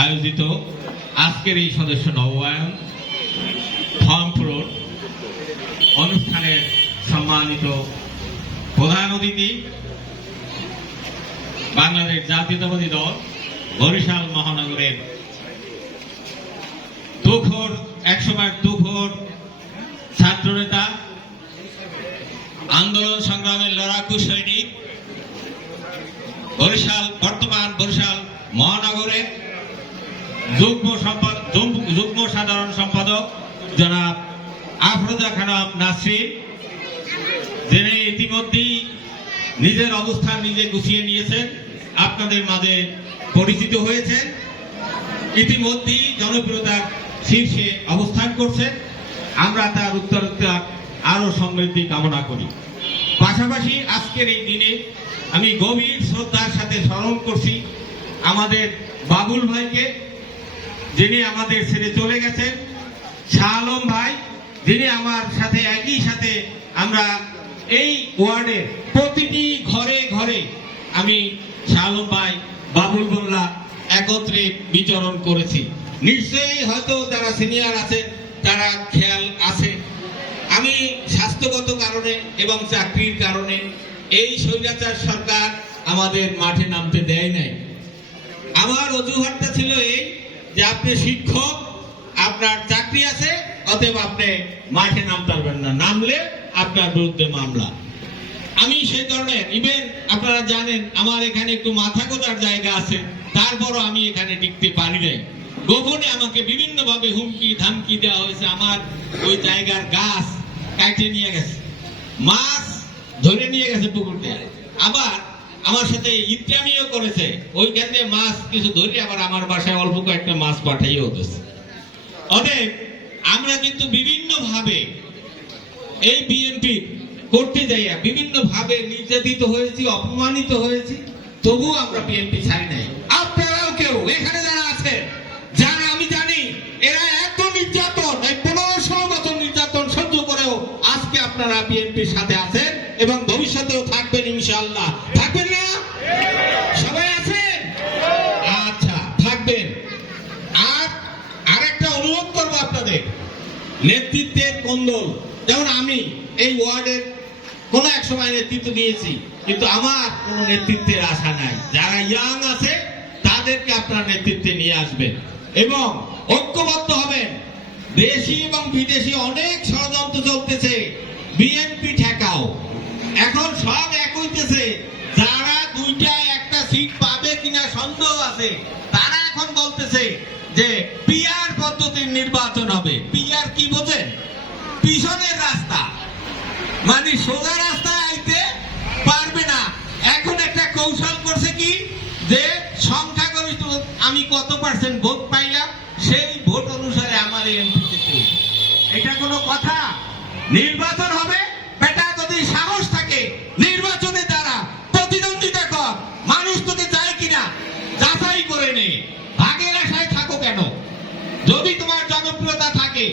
আয়োজিত আজকের এই সদস্য নবায়ন, ফর্ম অনুষ্ঠানের সম্মানিত প্রধান অতিথি, বাংলাদেশ জাতীয়তাবাদী দল, বরিশাল মহানগরের একশো বার তুখর ছাত্রনেতা, আন্দোলন সংগ্রামের লড়াকু সৈনিক, বরিশাল, বর্তমান বরিশাল মহানগরের যুগ্ম সম্পাদক যুগ্ম সাধারণ সম্পাদক জনাব আফরোজা খানম নাসরিন যিনি ইতিমধ্যেই নিজের অবস্থান নিজে গুছিয়ে নিয়েছেন, আপনাদের মাঝে পরিচিত হয়েছেন। ইতিমধ্যেই জনপ্রিয়তার শীর্ষে অবস্থান করছেন আমরা তার উত্তরোত্তর আরও সমৃদ্ধি কামনা করি। পাশাপাশি আজকের এই দিনে আমি গভীর শ্রদ্ধার সাথে স্মরণ করছি আমাদের বাবুল ভাইকে, যিনি আমাদের ছেড়ে চলে গেছেন শাহ আলম ভাই, যিনি আমার সাথে, একই সাথে আমরা এই ওয়ার্ডের প্রতিটি ঘরে ঘরে আমি শাহ আলম ভাই, বাবুল মোল্লা একত্রে বিচরণ করেছি। নিশ্চয়ই হয়তো যারা সিনিয়র আছেন তারা খেয়াল আছে। আমি স্বাস্থ্যগত কারণে এবং চাকরির কারণে এই স্বৈরাচার সরকার আমাদের মাঠে নামতে দেয় নাই। আমার অজুহাতটা ছিল এই যে আপনি শিক্ষক, আপনার চাকরি আছে, অতএব আপনি মাঠে নামতে পারবেন না। নামলে আপনার বিরুদ্ধে মামলা। আমি সেই ধরনের ইভেন আপনারা জানেন, আমার এখানে একটু মাথা গোতার জায়গা আছে, তারপরও আমি এখানে টিকতে পারি নাই। গোপনে আমাকে বিভিন্ন ভাবে হুমকি, ধামকি দেওয়া হয়েছে। আমার ওই জায়গার গাছ কাটে নিয়ে গেছে। মাছ ধরে নিয়ে গেছে পুকুর দিয়ে। আবার আমার সাথে ইত্যামিও করেছে। ওইখান দিয়ে মাছ কিছু ধরে, আবার আমার বাসায় অল্প কয়েকটা মাছ পাঠাইও হতেছে অতএব, আমরা কিন্তু বিভিন্ন ভাবে এই বিএনপি করতে যাইয়া বিভিন্ন ভাবে নির্যাতিত হয়েছি, অপমানিত হয়েছি তবু আমরা বিএনপি ছাড়ি নাই। আপনারাও কেউ এখানে যারা আছেন, যারা আমি জানি, এরা এত নির্যাতন, এই পনেরো ষোলো বছর নির্যাতন সহ্য করেও আজকে আপনারা বিএনপির সাথে আছেন এবং ভবিষ্যতেও থাকবেন আপনাদের নেতৃত্বের কোন্দল যেমন আমি এই ওয়ার্ডের কোন এক সময় নেতৃত্ব দিয়েছি, কিন্তু আমার কোন নেতৃত্বের আশা নাই। যারা ইয়াং আছে, তাদেরকে আপনার নেতৃত্বে নিয়ে আসবেন। এবং ঐক্যবদ্ধ হবেন। দেশি এবং বিদেশি অনেক ষড়যন্ত্র চলতেছে। বিএনপি ঠেকাও। এখন সব এক হইতেছে। যারা দুইটা, একটা সিট পাবে কিনা সন্দেহ আছে। তারা এখন বলতেছে যে পিয়ার পদ্ধতির নির্বাচন হবে। পিয়ার কি বোঝেন পিছনের রাস্তা। মানে সোজা রাস্তায় আইতে পারবে না। এখন একটা কৌশল করছে কি? যে সংখ্যা গরিষ্ঠ আমি কত পার্সেন্ট ভোট পাইলাম, সেই ভোট অনুসারে আমার এমপিতে এটা কোনো কথা? নির্বাচন হবে বেটা যদি সাহস থাকে। নির্বাচনে দ্বারা প্রতিদ্বন্দ্বিতা কর, মানুষ তোকে যদি তোমার জনপ্রিয়তা